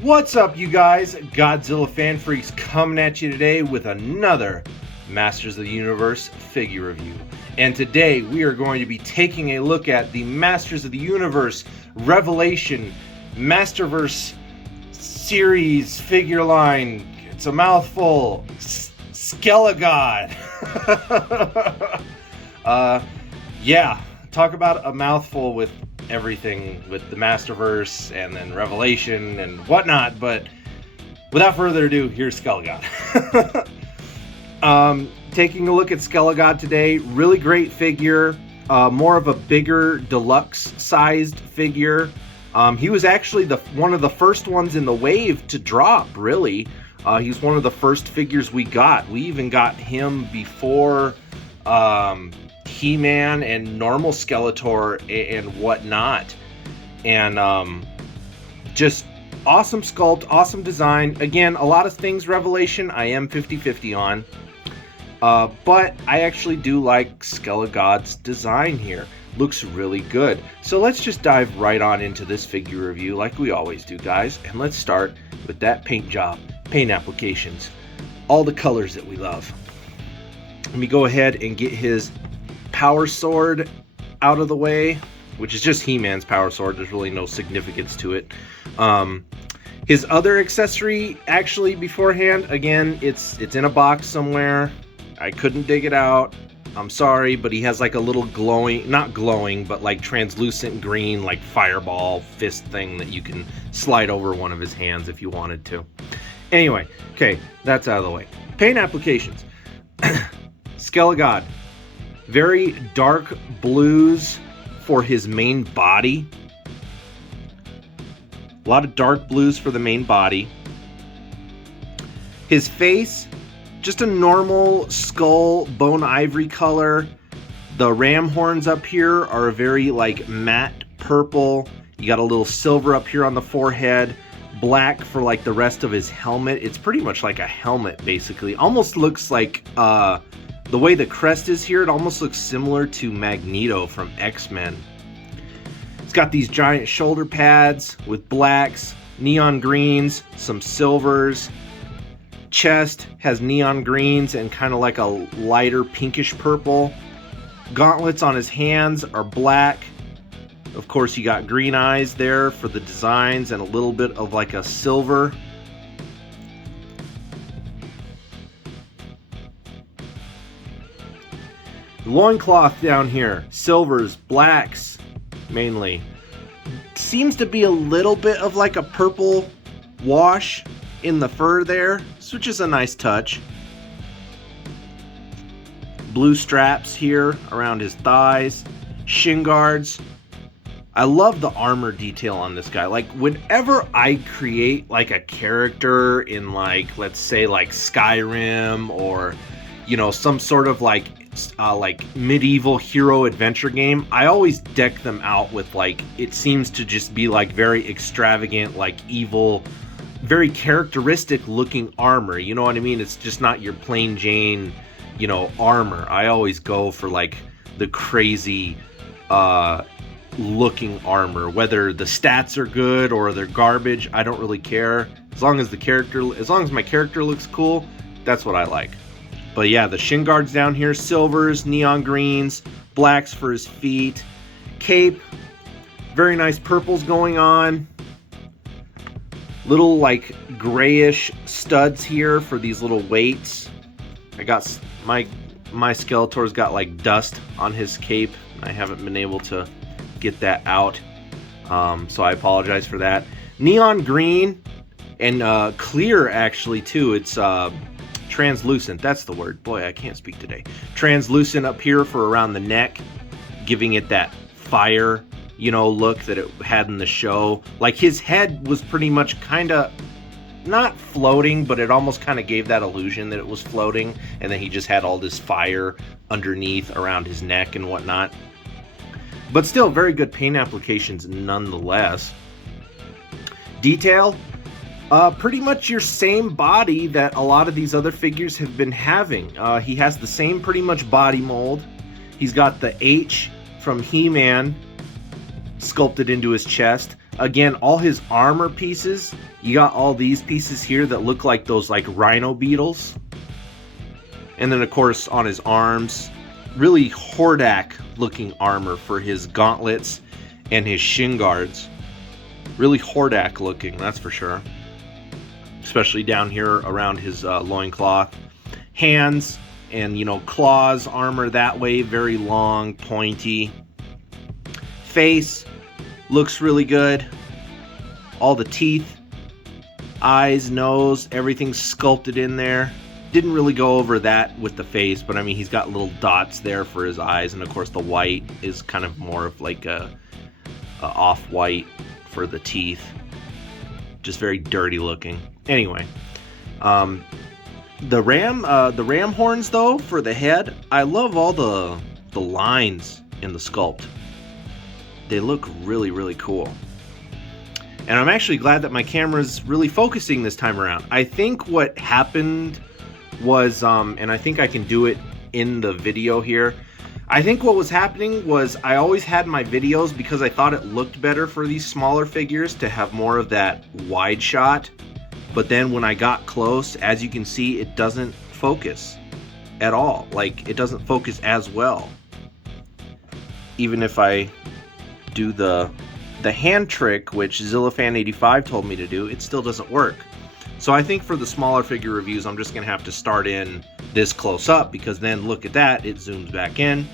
What's up, you guys? Godzilla fan freaks coming at you today with another Masters of the Universe figure review. And today we are going to be taking a look at the Masters of the Universe Revelation Masterverse series figure line. It's a mouthful. Skelegod. Yeah, talk about a mouthful with everything with the Masterverse and then Revelation and whatnot, but without further ado, here's Skelegod. Taking a look at Skelegod today, really great figure, more of a bigger deluxe sized figure. He was actually one of the first ones in the wave to drop, really. He's one of the first figures we got. We even got him before He-Man and normal Skeletor and whatnot, and just awesome sculpt, awesome design. Again, a lot of things Revelation I am 50-50 on, but I actually do like Skelegod's design here. Looks really good. So let's just dive right on into this figure review like we always do, guys, and let's start with that paint job, paint applications, all the colors that we love. Let me go ahead and get his power sword out of the way, which is just He-Man's power sword. There's really no significance to it. His other accessory, actually, beforehand, again, it's in a box somewhere. I couldn't dig it out. I'm sorry, but he has like a little glowing, not glowing, but like translucent green, like fireball fist thing that you can slide over one of his hands if you wanted to. Anyway, okay, that's out of the way. Paint applications. Skelegod. Very dark blues for his main body. A lot of dark blues for the main body. His face, just a normal skull bone ivory color. The ram horns up here are a very like matte purple. You got a little silver up here on the forehead. Black for like the rest of his helmet. It's pretty much like a helmet, basically. Almost looks like the way the crest is here, it almost looks similar to Magneto from X-Men. It's got these giant shoulder pads with blacks, neon greens, some silvers. Chest has neon greens and kind of like a lighter pinkish purple. Gauntlets on his hands are black. Of course, you got green eyes there for the designs and a little bit of like a silver. Loincloth down here, silvers, blacks, mainly. Seems to be a little bit of like a purple wash in the fur there, which is a nice touch. Blue straps here around his thighs, shin guards. I love the armor detail on this guy. Like, whenever I create like a character in like, let's say like Skyrim or, you know, some sort of like medieval hero adventure game, I always deck them out with like, it seems to just be like very extravagant, like evil, very characteristic looking armor. You know what I mean? It's just not your plain Jane, you know, armor. I always go for like the crazy looking armor, whether the stats are good or they're garbage. I don't really care. As long as my character looks cool, that's what I like. But yeah, the shin guards down here, silvers, neon greens, blacks for his feet. Cape, very nice purples going on. Little like grayish studs here for these little weights. I got my Skeletor's got like dust on his cape. I haven't been able to get that out, so I apologize for that. Neon green and clear, actually, too. It's translucent, that's the word. Boy, I can't speak today. Translucent up here for around the neck, giving it that fire, you know, look that it had in the show. Like, his head was pretty much kind of not floating, but it almost kind of gave that illusion that it was floating, and then he just had all this fire underneath around his neck and whatnot. But still, very good paint applications nonetheless. Detail, pretty much your same body that a lot of these other figures have been having. He has the same pretty much body mold. He's got the H from He-Man sculpted into his chest. Again, all his armor pieces, you got all these pieces here that look like those like rhino beetles. And then of course on his arms, really Hordak looking armor for his gauntlets and his shin guards. Really Hordak looking, that's for sure. Especially down here around his loincloth. Hands and, you know, claws, armor that way, very long, pointy. Face looks really good. All the teeth, eyes, nose, everything's sculpted in there. Didn't really go over that with the face, but I mean, he's got little dots there for his eyes, and of course the white is kind of more of like a off-white for the teeth. Just very dirty looking. Anyway, the ram horns though for the head, I love all the lines in the sculpt. They look really, really cool. And I'm actually glad that my camera's really focusing this time around. I think what happened was, and I think I can do it in the video here. I think what was happening was I always had my videos, because I thought it looked better for these smaller figures to have more of that wide shot. But then when I got close, as you can see, it doesn't focus at all. Like, it doesn't focus as well. Even if I do the hand trick, which Zillafan85 told me to do, it still doesn't work. So I think for the smaller figure reviews, I'm just going to have to start in this close up, because then look at that, it zooms back in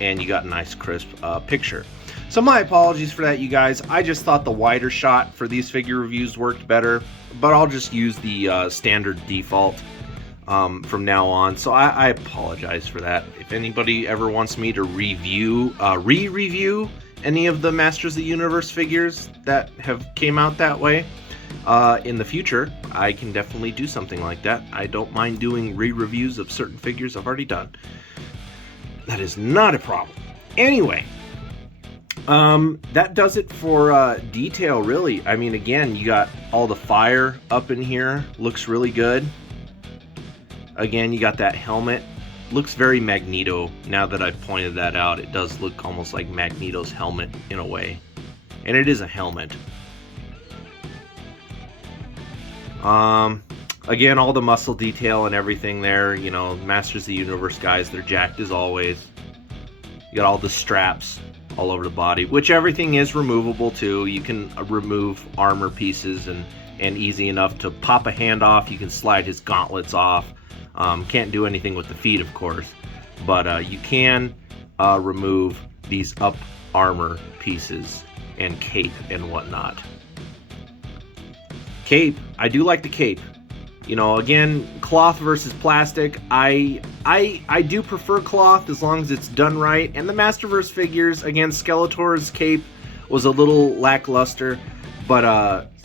and you got a nice crisp picture. So my apologies for that, you guys. I just thought the wider shot for these figure reviews worked better, but I'll just use the standard default from now on. So I apologize for that. If anybody ever wants me to review, re-review any of the Masters of the Universe figures that have came out that way, in the future, I can definitely do something like that. I don't mind doing re-reviews of certain figures I've already done. That is not a problem. Anyway, that does it for detail, really. I mean, again, you got all the fire up in here. Looks really good. Again, you got that helmet. Looks very Magneto. Now that I've pointed that out, it does look almost like Magneto's helmet in a way. And it is a helmet. Again, all the muscle detail and everything there, you know, Masters of the Universe guys, they're jacked as always. You got all the straps all over the body, which everything is removable too. You can remove armor pieces and easy enough to pop a hand off. You can slide his gauntlets off. Can't do anything with the feet, of course, but you can remove these up armor pieces and cape and whatnot. Cape, I do like the cape. You know, again, cloth versus plastic. I do prefer cloth as long as it's done right. And the Masterverse figures, again, Skeletor's cape was a little lackluster, but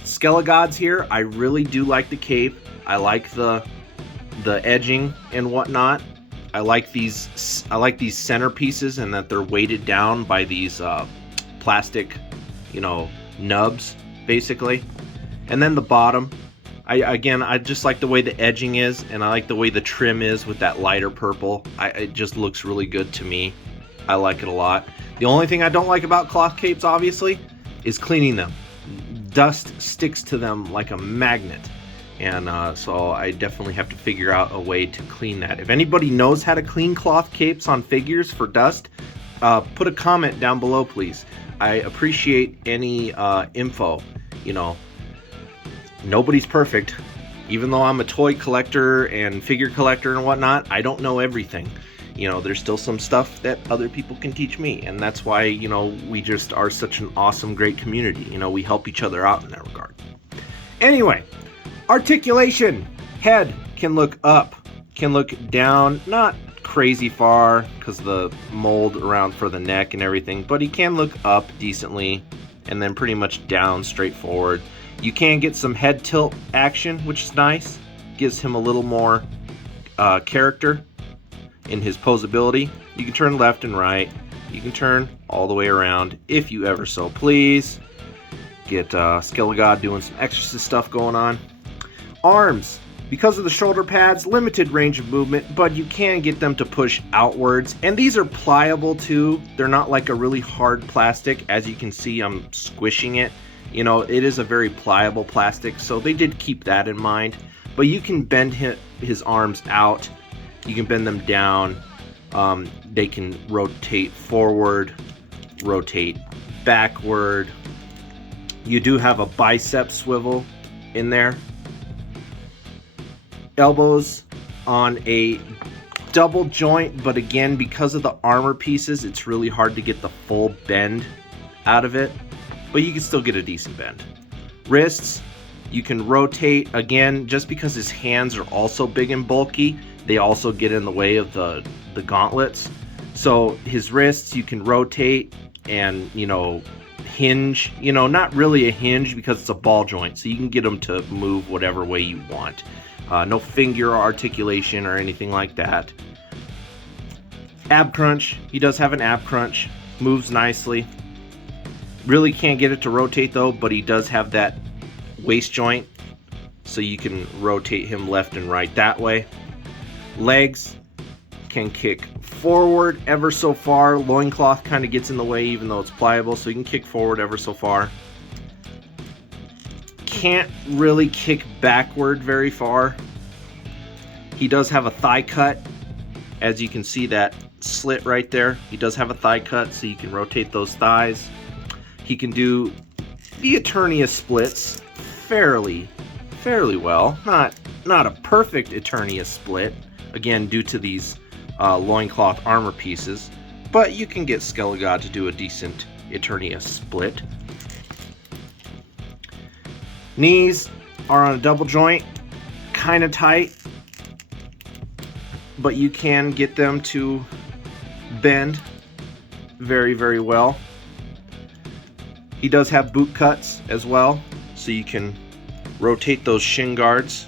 Skelegod's here, I really do like the cape. I like the edging and whatnot. I like these center pieces, and that they're weighted down by these plastic, you know, nubs basically. And then the bottom, I just like the way the edging is, and I like the way the trim is with that lighter purple. It just looks really good to me. I like it a lot. The only thing I don't like about cloth capes, obviously, is cleaning them. Dust sticks to them like a magnet. And so I definitely have to figure out a way to clean that. If anybody knows how to clean cloth capes on figures for dust, put a comment down below, please. I appreciate any info. You know, nobody's perfect. Even though I'm a toy collector and figure collector and whatnot, I don't know everything. You know, there's still some stuff that other people can teach me, and that's why, you know, we just are such an awesome, great community. You know, we help each other out in that regard. Anyway, articulation. Head can look up, can look down, not crazy far because the mold around for the neck and everything, but he can look up decently and then pretty much down straightforward. You can get some head tilt action, which is nice. Gives him a little more character in his posability. You can turn left and right. You can turn all the way around if you ever so please. Get Skelegod doing some exorcist stuff going on. Arms. Because of the shoulder pads, limited range of movement, but you can get them to push outwards. And these are pliable too. They're not like a really hard plastic. As you can see, I'm squishing it. You know, it is a very pliable plastic, so they did keep that in mind. But you can bend his arms out. You can bend them down. They can rotate forward, rotate backward. You do have a bicep swivel in there. Elbows on a double joint, but again, because of the armor pieces, it's really hard to get the full bend out of it, but you can still get a decent bend. Wrists, you can rotate. Again, just because his hands are also big and bulky, they also get in the way of the gauntlets. So his wrists, you can rotate and, you know, hinge. You know, not really a hinge because it's a ball joint, so you can get them to move whatever way you want. No finger articulation or anything like that. Ab crunch. He does have an ab crunch. Moves nicely. Really can't get it to rotate though, but he does have that waist joint, so you can rotate him left and right that way. Legs can kick forward ever so far. Loincloth kind of gets in the way even though it's pliable, so you can kick forward ever so far. Can't really kick backward very far. He does have a thigh cut. As you can see that slit right there, he does have a thigh cut, so you can rotate those thighs. He can do the Eternia splits fairly well. Not a perfect Eternia split, again due to these loincloth armor pieces, but you can get Skelegod to do a decent Eternia split. Knees are on a double joint, kind of tight, but you can get them to bend very well. He does have boot cuts as well, so you can rotate those shin guards.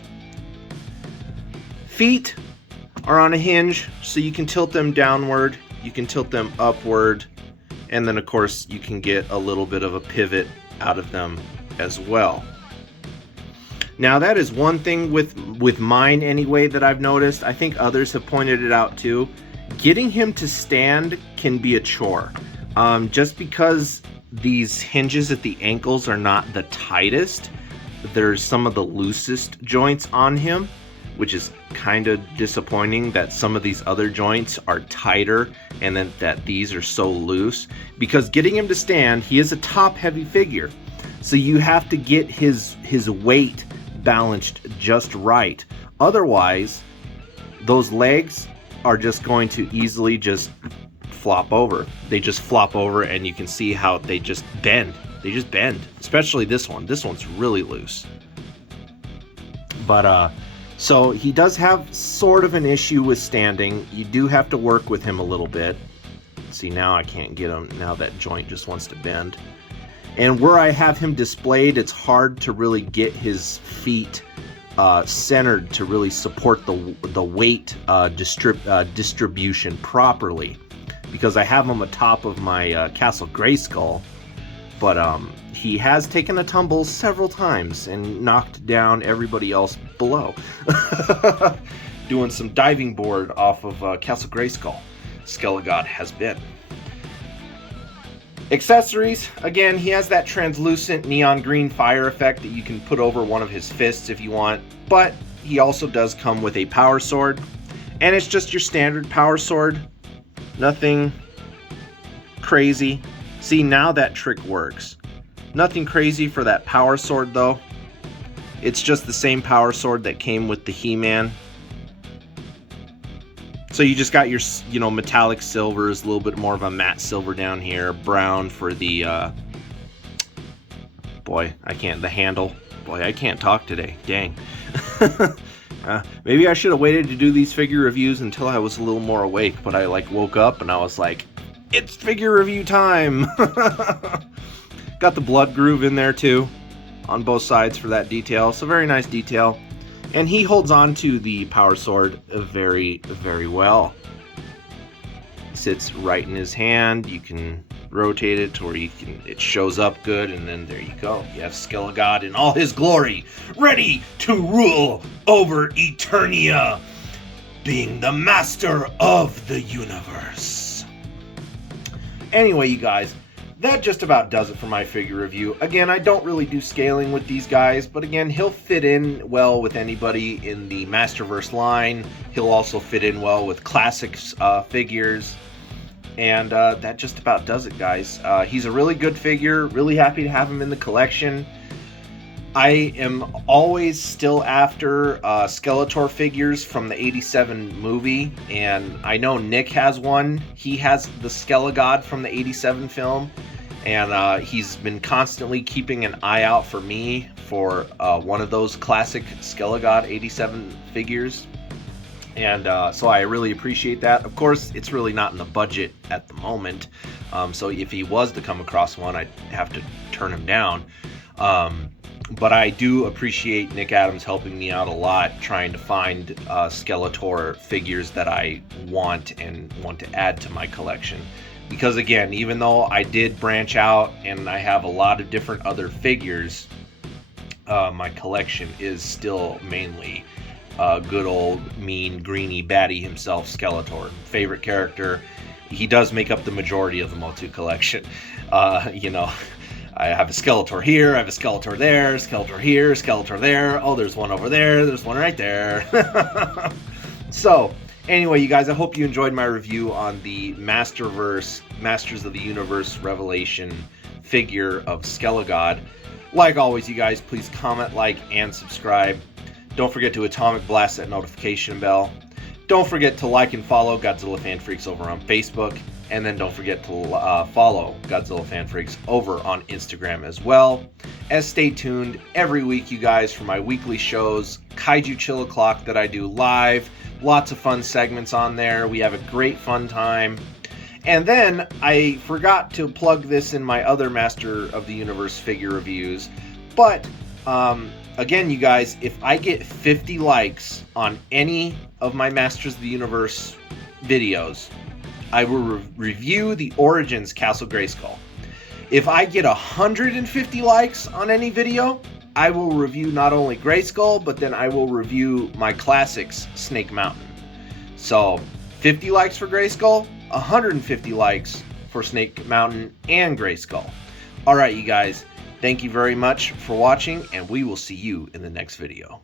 Feet are on a hinge, so you can tilt them downward, you can tilt them upward, and then of course you can get a little bit of a pivot out of them as well. Now that is one thing with mine anyway that I've noticed. I think others have pointed it out too. Getting him to stand can be a chore. Just because these hinges at the ankles are not the tightest, there's some of the loosest joints on him, which is kind of disappointing that some of these other joints are tighter and then that these are so loose. Because getting him to stand, he is a top heavy figure, so you have to get his weight balanced just right. Otherwise, those legs are just going to easily just flop over. They just flop over, and you can see how they just bend. They just bend, especially this one. This one's really loose. But so he does have sort of an issue with standing. You do have to work with him a little bit. See, now I can't get him. Now that joint just wants to bend. And where I have him displayed, it's hard to really get his feet centered to really support the weight distribution properly, because I have him atop of my Castle Grayskull, but he has taken a tumble several times and knocked down everybody else below. Doing some diving board off of Castle Grayskull, Skelegod has been. Accessories, again, he has that translucent neon green fire effect that you can put over one of his fists if you want, but he also does come with a power sword, and it's just your standard power sword. Nothing crazy. See, now that trick works. Nothing crazy for that power sword though. It's just the same power sword that came with the He-Man. So you just got your, you know, metallic silvers, a little bit more of a matte silver down here, brown for the, the handle. Boy, I can't talk today, dang. Maybe I should have waited to do these figure reviews until I was a little more awake, but I woke up and I was like, it's figure review time. Got the blood groove in there too, on both sides for that detail, so very nice detail. And he holds on to the power sword very well. Sits right in his hand. You can rotate it to where it shows up good, and then there you go. You have Skelegod in all his glory ready to rule over Eternia, being the master of the universe. Anyway, you guys, that just about does it for my figure review. Again, I don't really do scaling with these guys, but again, he'll fit in well with anybody in the Masterverse line. He'll also fit in well with classics figures. And that just about does it, guys. He's a really good figure. Really happy to have him in the collection. I am always still after Skeletor figures from the 87 movie, and I know Nick has one. He has the Skelegod from the 87 film, and he's been constantly keeping an eye out for me for one of those classic Skelegod 87 figures. And so I really appreciate that. Of course, it's really not in the budget at the moment, so if he was to come across one, I'd have to turn him down. But I do appreciate Nick Adams helping me out a lot, trying to find Skeletor figures that I want and want to add to my collection. Because again, even though I did branch out and I have a lot of different other figures, my collection is still mainly good old mean greeny baddie himself, Skeletor. Favorite character. He does make up the majority of the MOTU collection. You know, I have a Skeletor here, I have a Skeletor there, Skeletor here, Skeletor there. Oh, there's one over there, there's one right there. So, anyway, you guys, I hope you enjoyed my review on the Masterverse, Masters of the Universe Revelation figure of Skelegod. Like always, you guys, please comment, like, and subscribe. Don't forget to atomic blast that notification bell. Don't forget to like and follow Godzilla Fan Freaks over on Facebook. And then don't forget to follow Godzilla Fan Freaks over on Instagram as well. And stay tuned every week, you guys, for my weekly shows, Kaiju Chill O'Clock, that I do live. Lots of fun segments on there. We have a great fun time. And then I forgot to plug this in my other Master of the Universe figure reviews. But again, you guys, if I get 50 likes on any of my Masters of the Universe videos, I will review the Origins Castle Grayskull. If I get 150 likes on any video, I will review not only Grayskull, but then I will review my classics, Snake Mountain. So, 50 likes for Grayskull, 150 likes for Snake Mountain and Grayskull. Alright, you guys, thank you very much for watching, and we will see you in the next video.